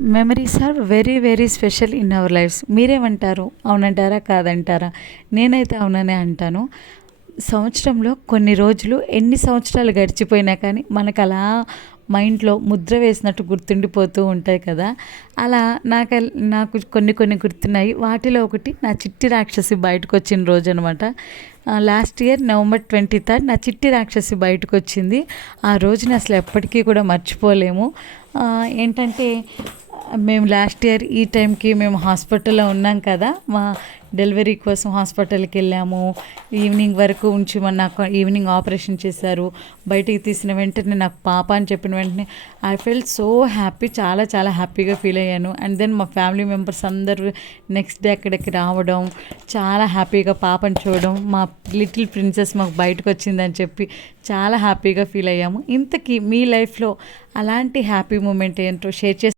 Memories are very very special in our lifes. మీరేమంటారు? అవునంటారా? కాదంటారా? నేనైతే అవుననే అంటాను. సంవత్సరంలో కొన్ని రోజులు ఎన్ని సంవత్సరాలు గడిచిపోయినా కానీ మనకు అలా మైండ్లో ముద్ర వేసినట్టు గుర్తుండిపోతూ ఉంటాయి కదా. అలా నాకు కొన్ని కొన్ని గుర్తున్నాయి. వాటిలో ఒకటి నా చిట్టి రాక్షసి బయటకు వచ్చిన రోజు అనమాట. లాస్ట్ ఇయర్ నవంబర్ 23 నా చిట్టి రాక్షసి బయటకు వచ్చింది. ఆ రోజుని అసలు ఎప్పటికీ కూడా మర్చిపోలేము. ఏంటంటే మేము లాస్ట్ ఇయర్ ఈ టైంకి మేము హాస్పిటల్లో ఉన్నాం కదా. మా డెలివరీ కోసం హాస్పిటల్కి వెళ్ళాము. ఈవినింగ్ వరకు ఉంచి నాకు ఈవినింగ్ ఆపరేషన్ చేశారు. బయటికి తీసిన వెంటనే నాకు పాప అని చెప్పిన వెంటనే ఐ ఫెల్ట్ సో హ్యాపీ. చాలా చాలా హ్యాపీగా ఫీల్ అయ్యాను. అండ్ దెన్ మా ఫ్యామిలీ మెంబర్స్ అందరూ నెక్స్ట్ డే అక్కడికి రావడం, చాలా హ్యాపీగా పాపను చూడడం, మా లిటిల్ ప్రిన్సెస్ మాకు బయటకు వచ్చిందని చెప్పి చాలా హ్యాపీగా ఫీల్ అయ్యాము. ఇంతకీ మీ లైఫ్లో అలాంటి హ్యాపీ మూమెంట్ ఏంటో షేర్ చేసి